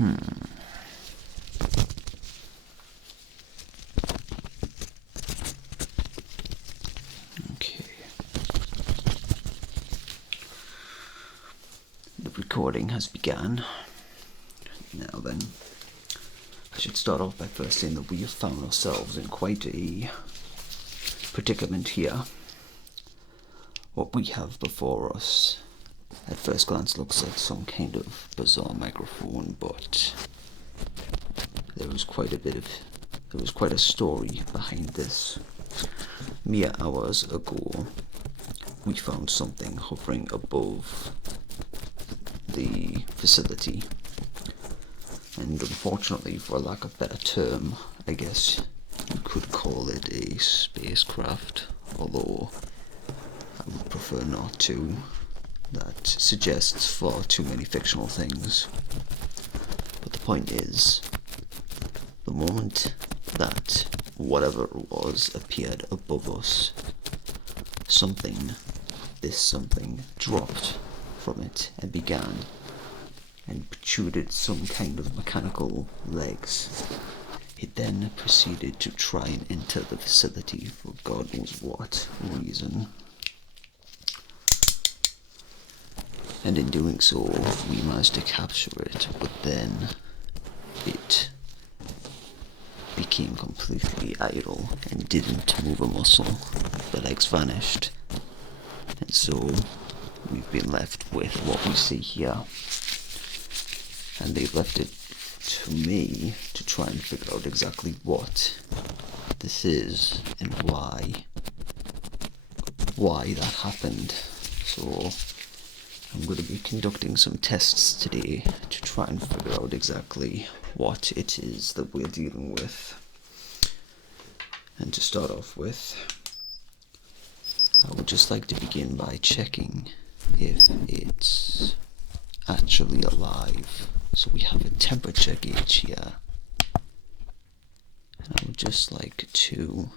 Okay. The recording has begun. Now then, I should start off by first saying that we have found ourselves in quite a predicament here. What we have before us at first glance looks like some kind of bizarre microphone, but there was quite a story behind this. Mere hours ago, we found something hovering above the facility, and unfortunately, for lack of a better term, I guess you could call it a spacecraft, although I would prefer not to. That suggests far too many fictional things. But the point is, the moment that whatever it was appeared above us, this something dropped from it and began and protruded some kind of mechanical legs. It then proceeded to try and enter the facility for God knows what reason. And in doing so, we managed to capture it, but then it became completely idle and didn't move a muscle. The legs vanished, and so we've been left with what we see here. And they've left it to me to try and figure out exactly what this is and why that happened. So I'm going to be conducting some tests today to try and figure out exactly what it is that we're dealing with. And to start off with, I would just like to begin by checking if it's actually alive. So we have a temperature gauge here, and I would just like to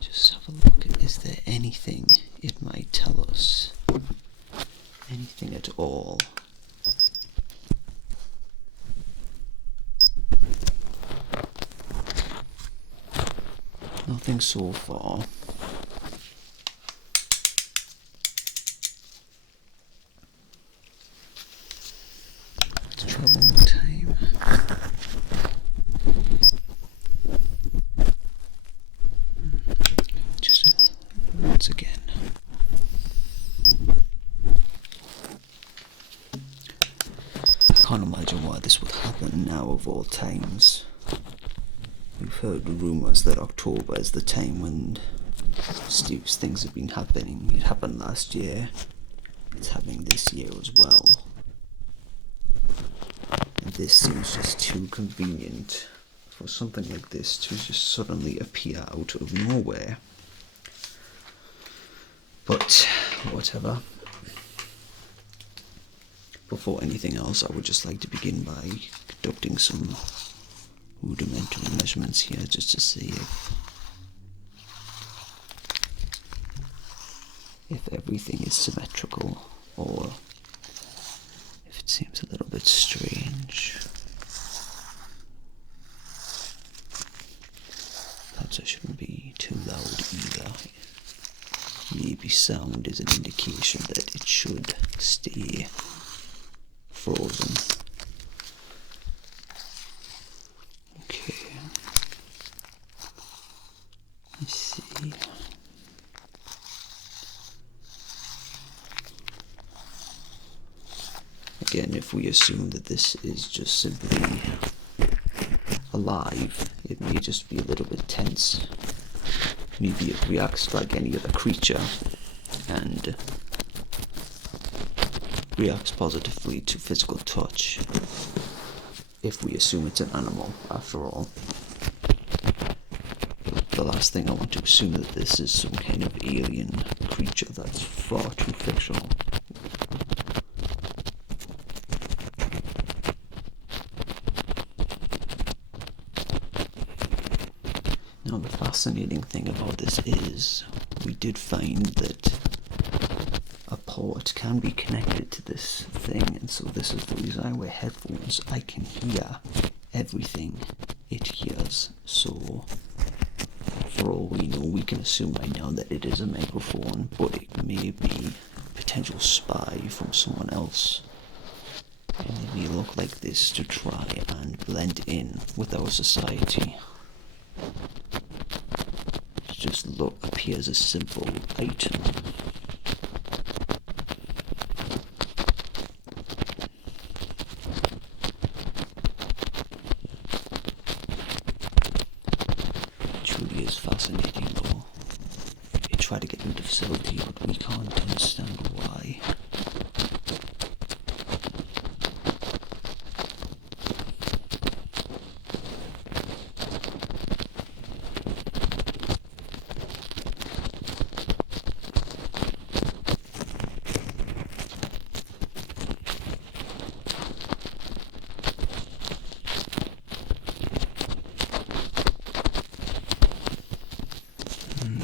just have a look. Is there anything it might tell us? Anything at all? Nothing so far. Let's try one more time. Just once again. I can't imagine why this would happen now of all times. We've heard rumours that October is the time when mysterious things have been happening. It happened last year. It's happening this year as well. And this seems just too convenient for something like this to just suddenly appear out of nowhere. But whatever. Before anything else, I would just like to begin by conducting some rudimentary measurements here, just to see if everything is symmetrical or if it seems a little bit strange. Perhaps I shouldn't be too loud either. Maybe sound is an indication that it should stay frozen. Okay. Let's see. Again, if we assume that this is just simply alive, it may just be a little bit tense. Maybe it reacts like any other creature and reacts positively to physical touch, if we assume it's an animal, after all. The last thing I want to assume that this is some kind of alien creature. That's far too fictional. Now, the fascinating thing about this is we did find that a port can be connected to this thing, and so this is the reason I wear headphones. I can hear everything it hears, so for all we know, we can assume right now that it is a microphone, but it may be a potential spy from someone else. And it may look like this to try and blend in with our society. It just appears a simple item. It truly is fascinating though. It tried to get into the facility, but we can't understand why.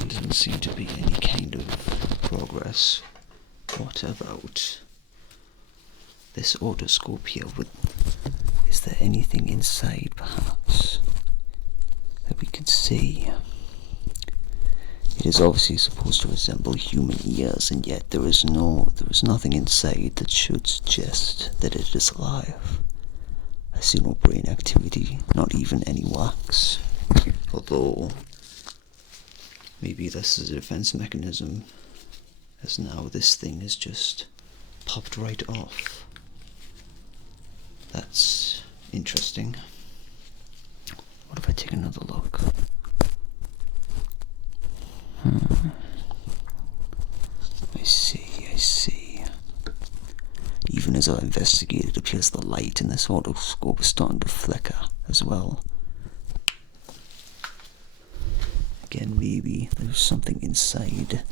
Doesn't seem to be any kind of progress. What about this otoscope here? Is there anything inside, perhaps, that we can see? It is obviously supposed to resemble human ears, and yet there is nothing inside that should suggest that it is alive. I see no brain activity, not even any wax. Although maybe this is a defense mechanism, as now this thing is just popped right off. That's interesting. What if I take another look? I see. Even as I investigate, it appears the light in this otoscope is starting to flicker as well. Again, maybe there's something inside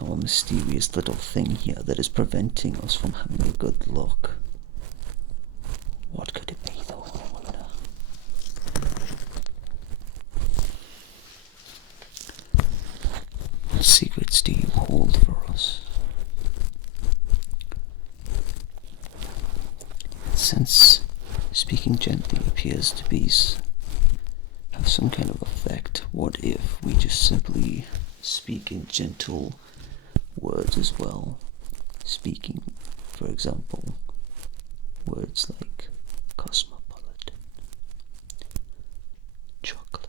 our mysterious little thing here that is preventing us from having a good look. What could it be though, I wonder? What secrets do you hold for us? Since speaking gently appears to be have some kind of effect, what if we just simply speak in gentle words as well? Speaking, for example, words like cosmopolitan, chocolate,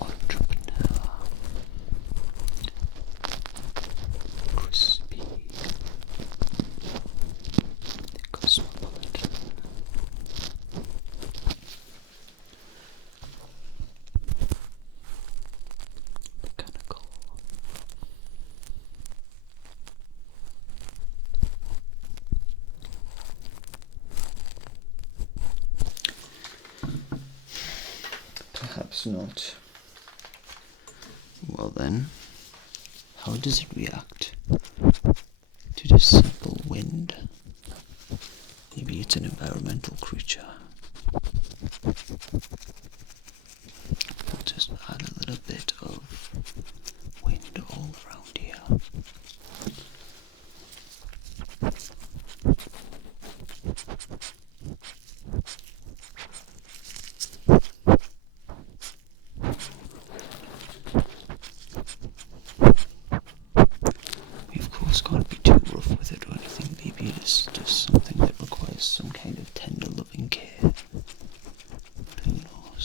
entrepreneur, crispy, cosmopolitan, mechanical, perhaps not. Well then, how does it react to just simple wind? Maybe it's an environmental creature. We'll just add a little bit of wind all around here. We of course can't be too rough with it or anything. Maybe it is just something that requires some kind of tender loving care. But who knows?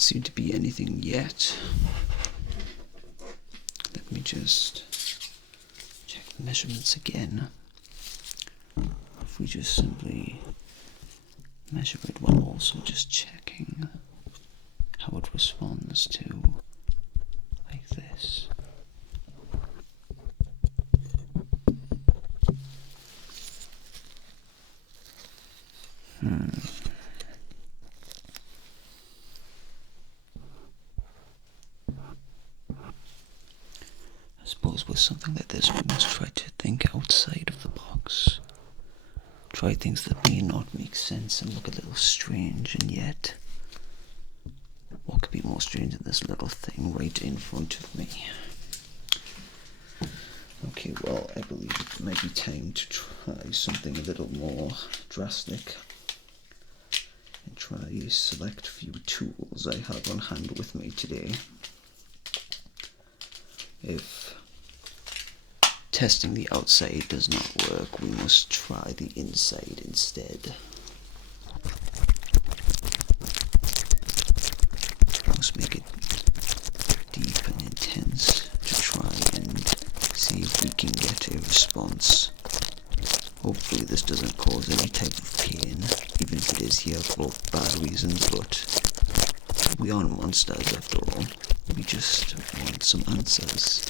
Doesn't seem to be anything yet. Let me just check the measurements again. If we just simply measure it while also just checking how it responds to like this. I suppose with something like this we must try to think outside of the box. Try things that may not make sense and look a little strange, and yet what could be more strange than this little thing right in front of me? Okay, well, I believe it might be time to try something a little more drastic and try a select few tools I have on hand with me today. If testing the outside does not work, we must try the inside instead. Must make it deep and intense to try and see if we can get a response. Hopefully this doesn't cause any type of pain, even if it is here for bad reasons, but we aren't monsters after all. We just want some answers.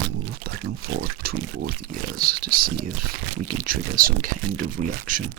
I'll move back and forth between both ears to see if we can trigger some kind of reaction.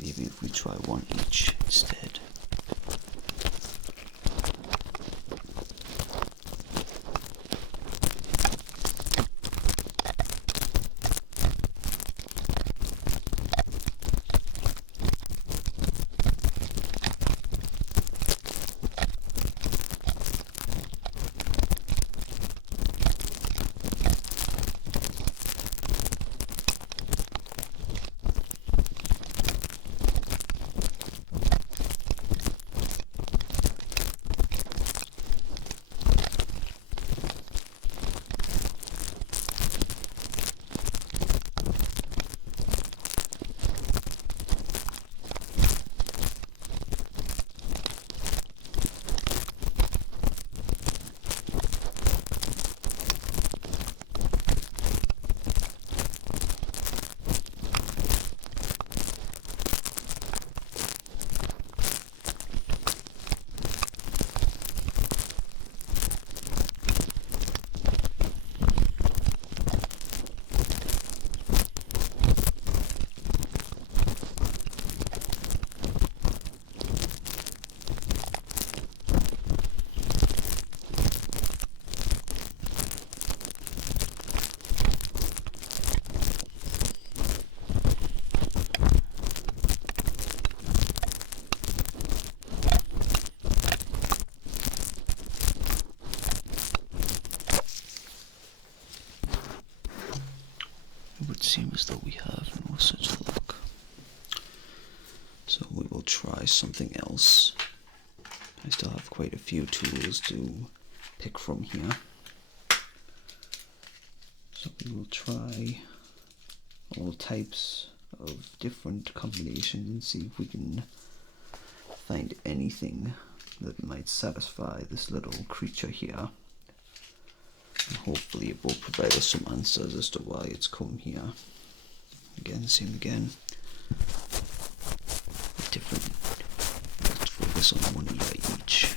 Maybe if we try one each instead. It would seem as though we have no such luck. So we will try something else. I still have quite a few tools to pick from here. So we will try all types of different combinations and see if we can find anything that might satisfy this little creature here. And hopefully it will provide us some answers as to why it's come here. Again, same again. Different. Let's focus on one ear each.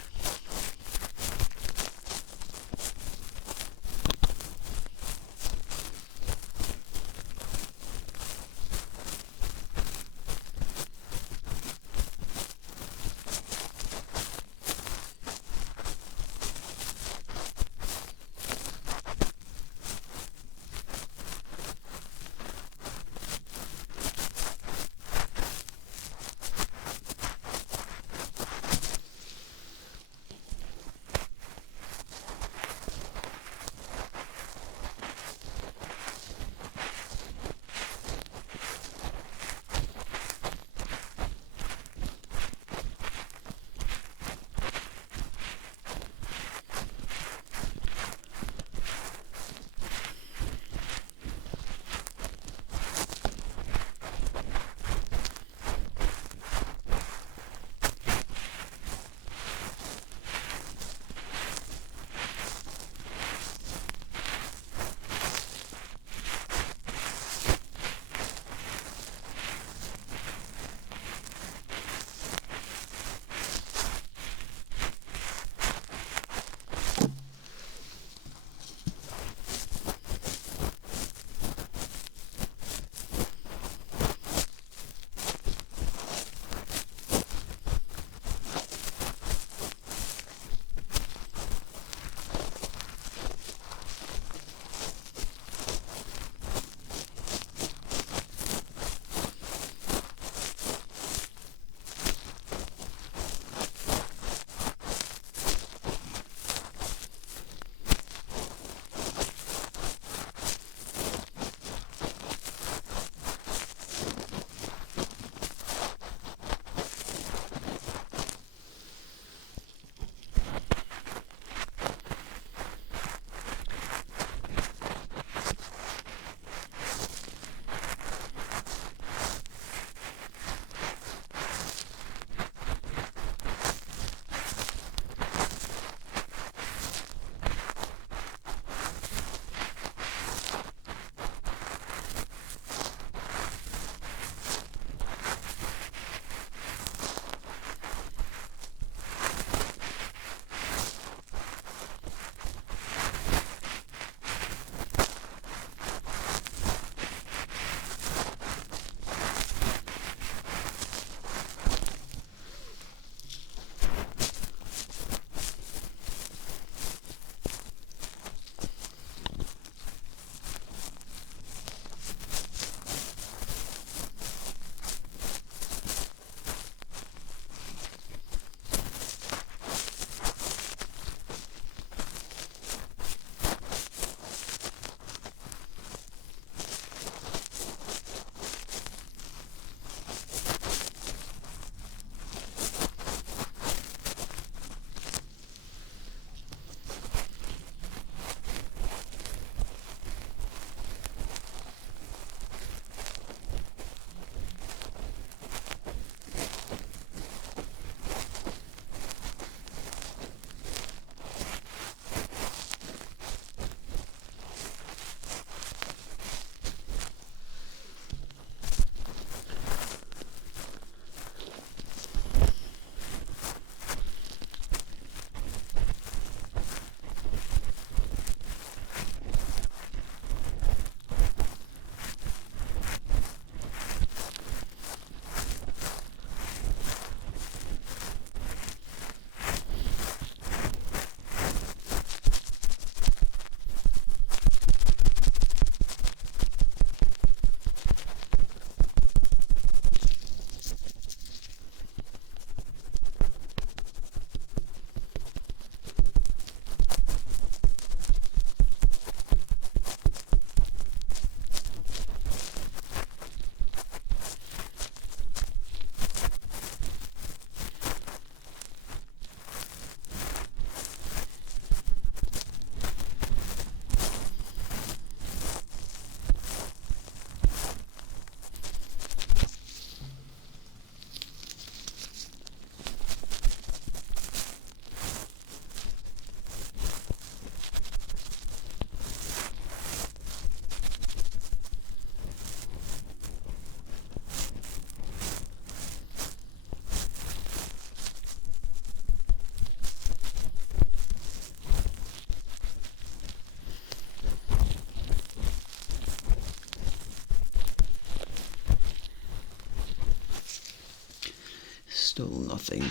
Still nothing.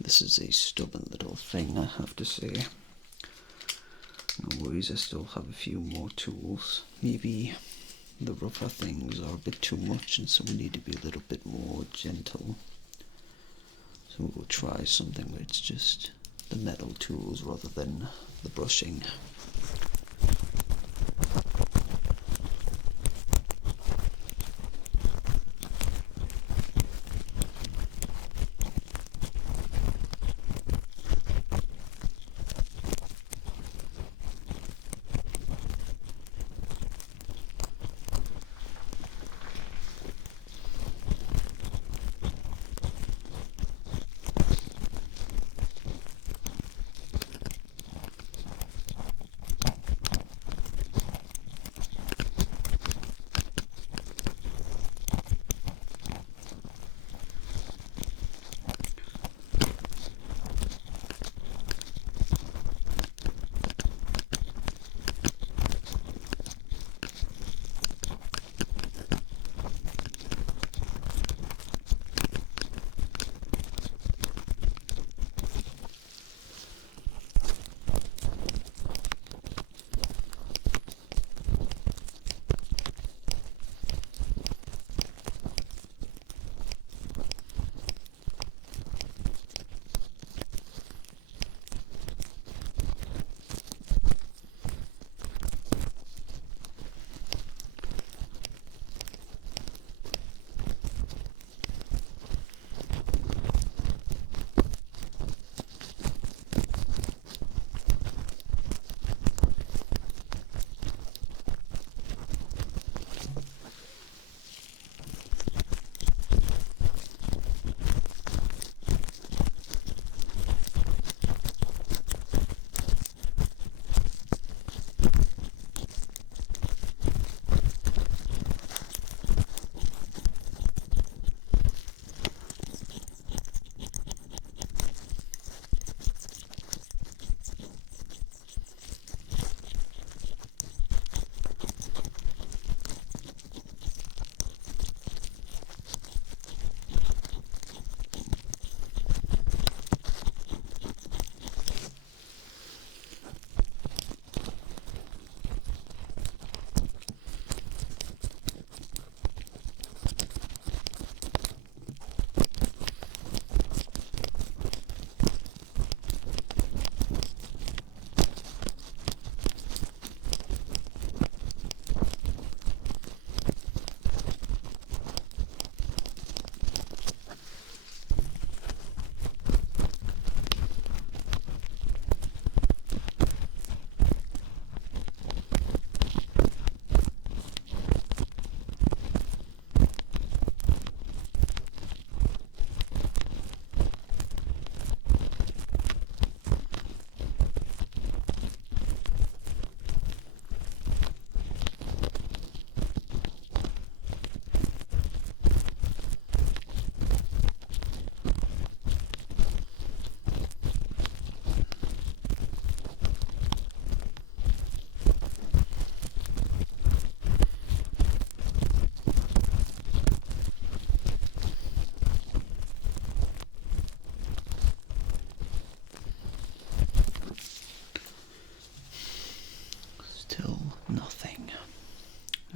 This is a stubborn little thing, I have to say. No worries, I still have a few more tools. Maybe the rougher things are a bit too much and so we need to be a little bit more gentle. So we'll try something where it's just the metal tools rather than the brushing.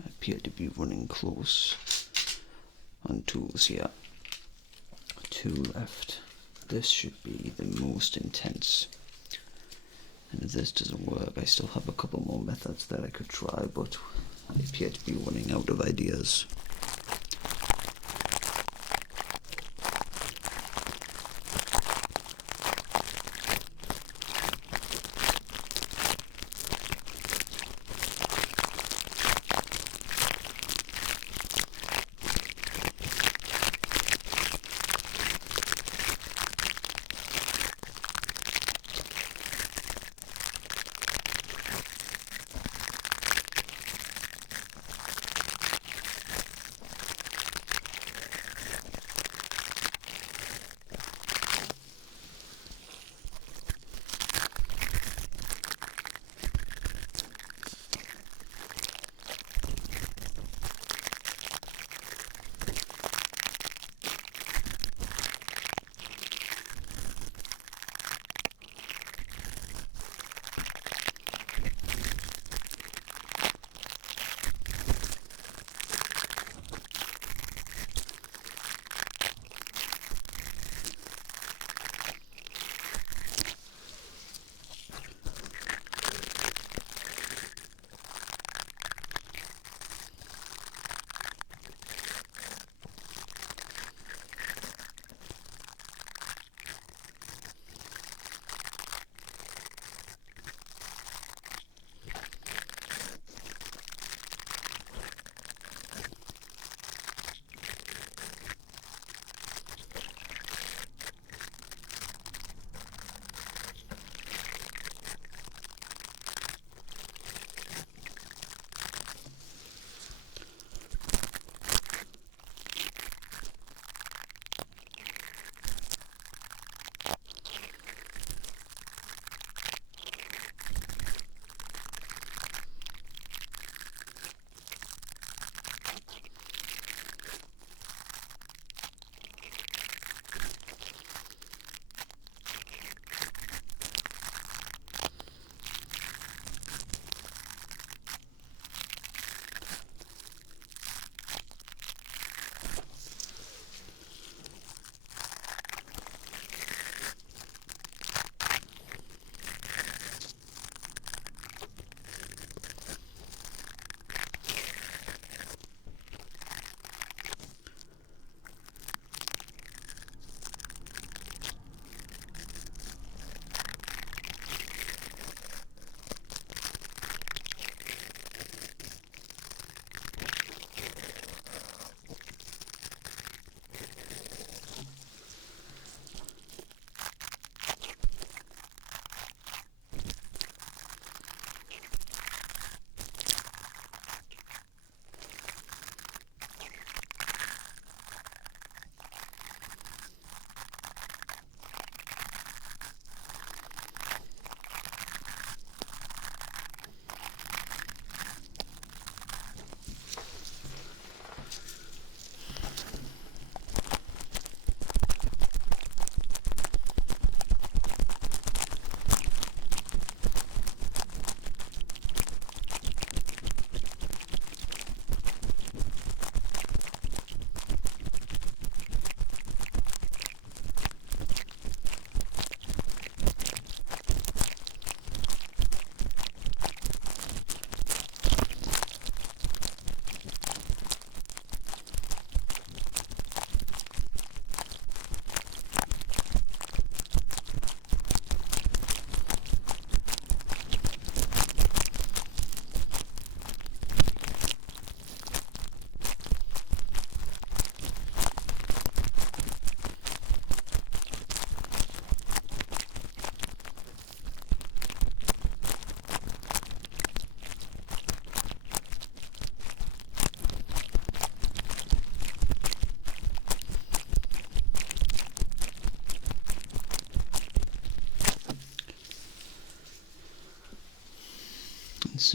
Appear to be running close on tools here. 2 left. This should be the most intense. And if this doesn't work, I still have a couple more methods that I could try, but I appear to be running out of ideas.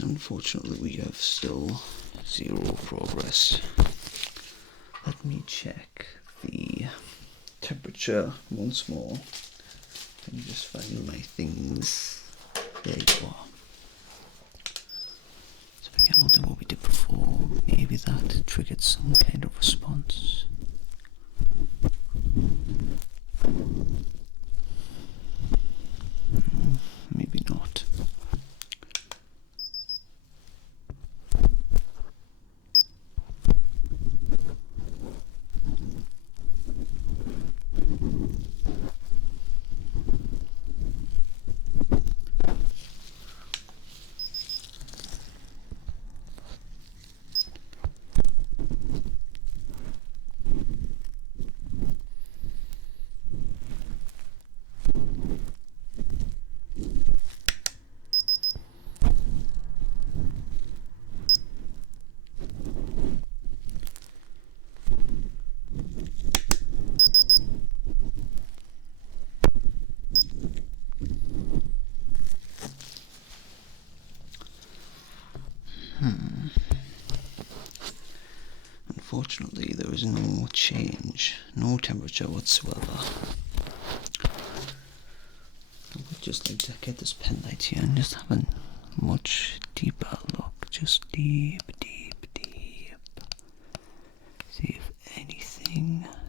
unfortunately we have still 0 progress. Let me check the temperature once more. Let me just find my things. There you are. So again, we'll do what we did before. Maybe that triggered some kind of response. Maybe not. Unfortunately, there is no change, no temperature whatsoever. I would just like to get this pen light here and just have a much deeper look. Just deep, deep, deep.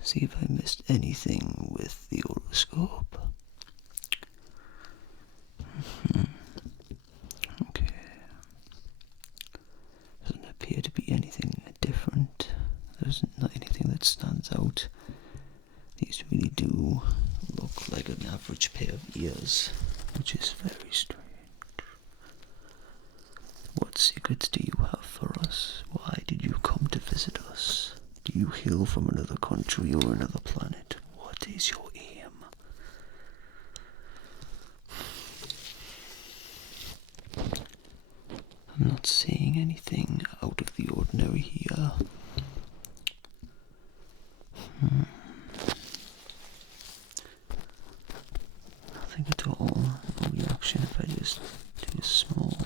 See if I missed anything with the otoscope. Okay. Doesn't appear to be anything different. There's not anything that stands out. These really do look like an average pair of ears, which is very strange. What secrets do you have for us? Why did you come to visit us? Do you hail from another country or another planet? What is your aim? I'm not seeing anything out of the ordinary here. Nothing at all. No reaction if I just do a small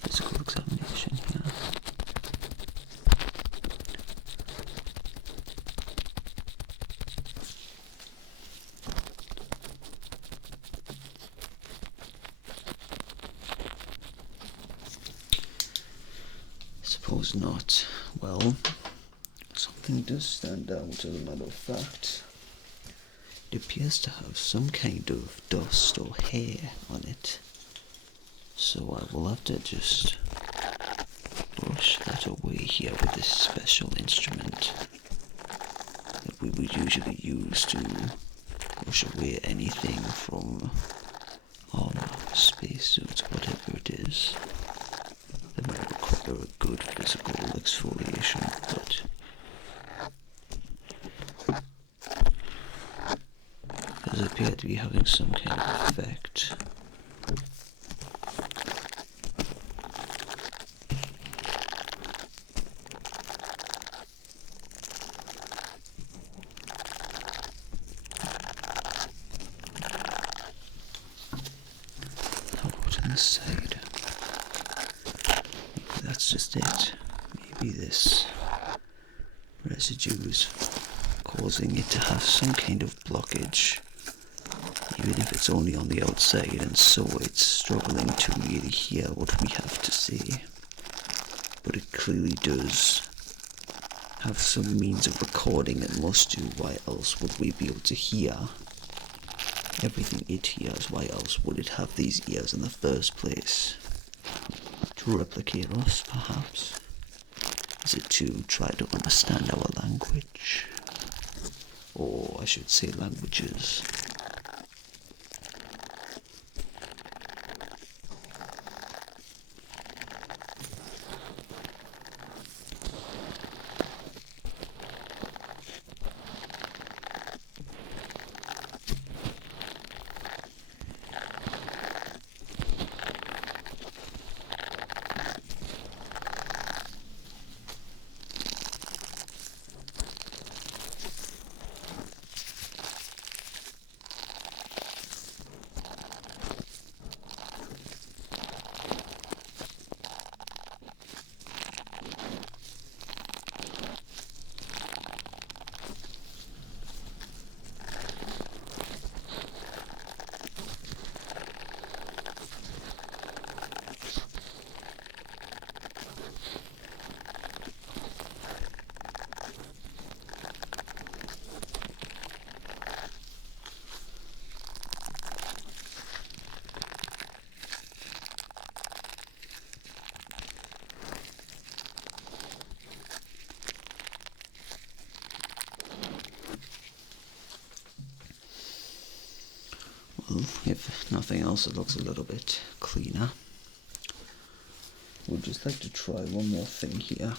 physical examination here. Suppose not. Well, something does stand out, as a matter of fact. It appears to have some kind of dust or hair on it. So I will have to just brush that away here with this special instrument that we would usually use to brush away anything from spacesuits, whatever it is. That might require a good physical exfoliation, but does appear to be having some kind of effect. How about on this side? Maybe that's just it. Maybe this residue is causing it to have some kind of blockage, even if it's only on the outside, and so it's struggling to really hear what we have to say. But it clearly does have some means of recording it must do. Why else would we be able to hear everything it hears? Why else would it have these ears in the first place? To replicate us, perhaps? Is it to try to understand our language? Or I should say languages. if nothing else, it looks a little bit cleaner. We'd just like to try one more thing here.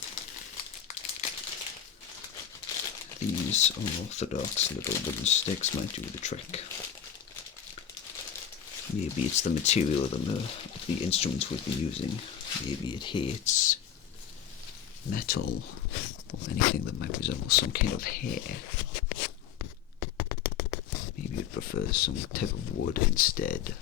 These unorthodox little wooden sticks might do the trick. Maybe it's the material of the instruments we've been using. Maybe it hates metal or anything that might resemble some kind of hair. Maybe it prefers some type of wood instead.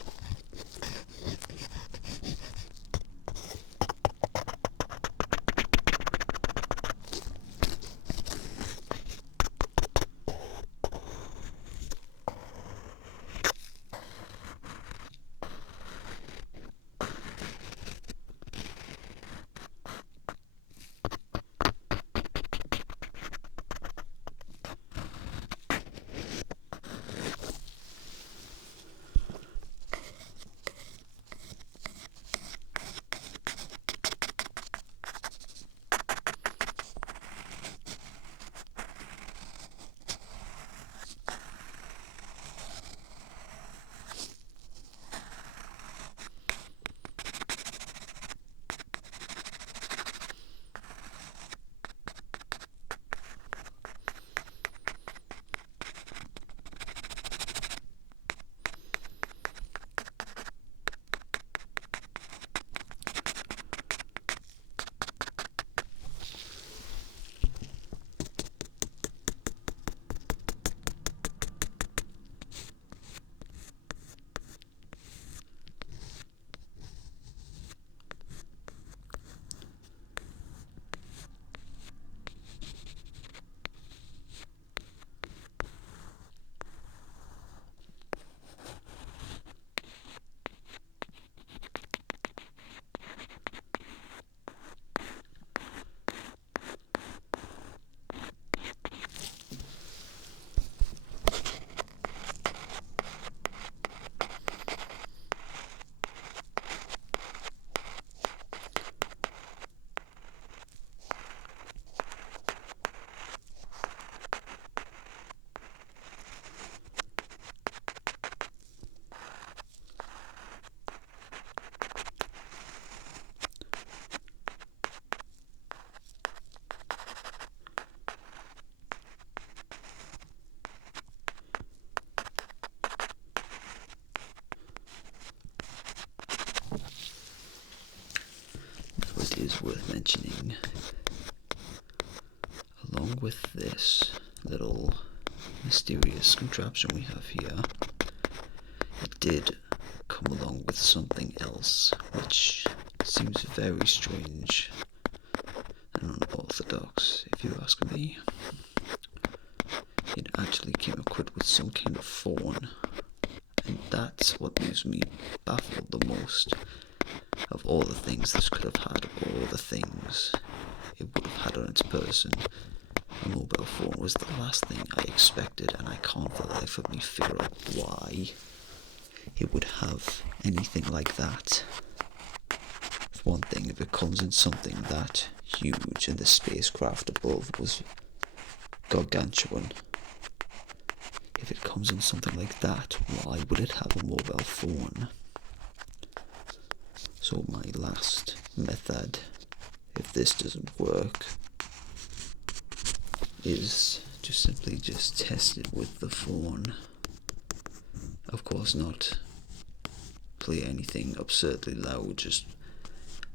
It is worth mentioning, along with this little mysterious contraption we have here, it did come along with something else which seems very strange and unorthodox, if you ask me. It actually came equipped with some kind of phone, and that's what leaves me baffled the most. Of all the things this could have had, all the things it would have had on its person, a mobile phone was the last thing I expected, and I can't for the life of me figure out why it would have anything like that. For one thing, if it comes in something that huge and the spacecraft above was gargantuan, if it comes in something like that, why would it have a mobile phone? So my last method, if this doesn't work, is to simply just test it with the phone. Of course not play anything absurdly loud, just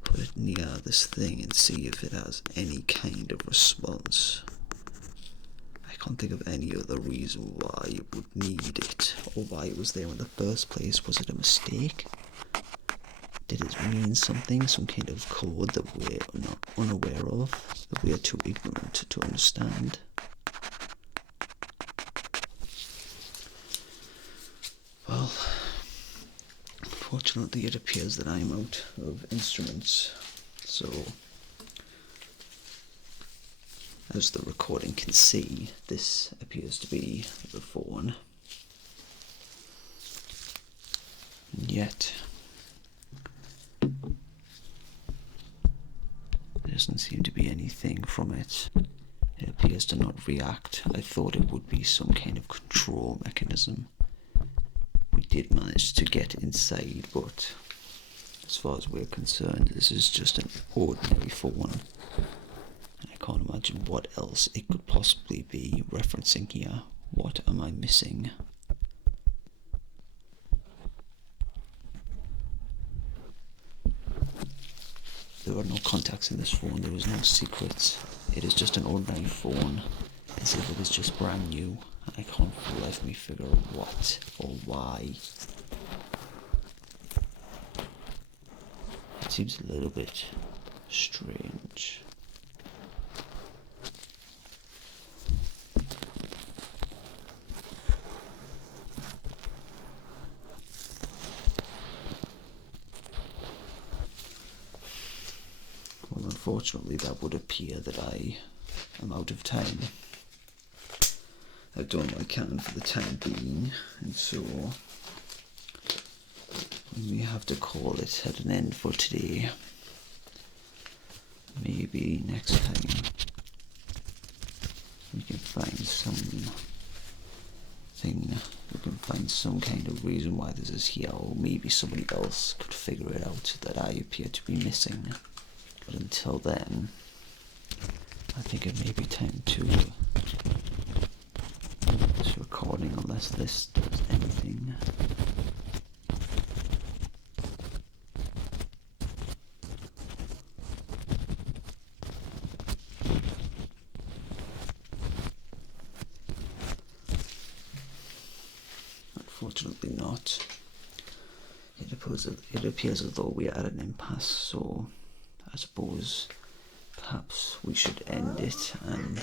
put it near this thing and see if it has any kind of response. I can't think of any other reason why it would need it, or why it was there in the first place. Was it a mistake? Did it mean something, some kind of code that we're not unaware of, that we are too ignorant to understand? Well, unfortunately it appears that I'm out of instruments, so as the recording can see, this appears to be the phone. And yet there doesn't seem to be anything from it. It appears to not react. I thought it would be some kind of control mechanism. We did manage to get inside, but as far as we're concerned, this is just an ordinary phone. And I can't imagine what else it could possibly be referencing here. What am I missing? There are no contacts in this phone, there is no secrets. It is just an ordinary phone, as if it was just brand new. And I can't let me figure out what or why. It seems a little bit strange. Well, unfortunately, that would appear that I am out of time. I've done what I can for the time being, and so we have to call it at an end for today. Maybe next time we can find some kind of reason why this is here, or maybe somebody else could figure it out that I appear to be missing. But until then, I think it may be time to recording, unless this does anything. Unfortunately not. It appears as though we are at an impasse, so I suppose perhaps we should end it and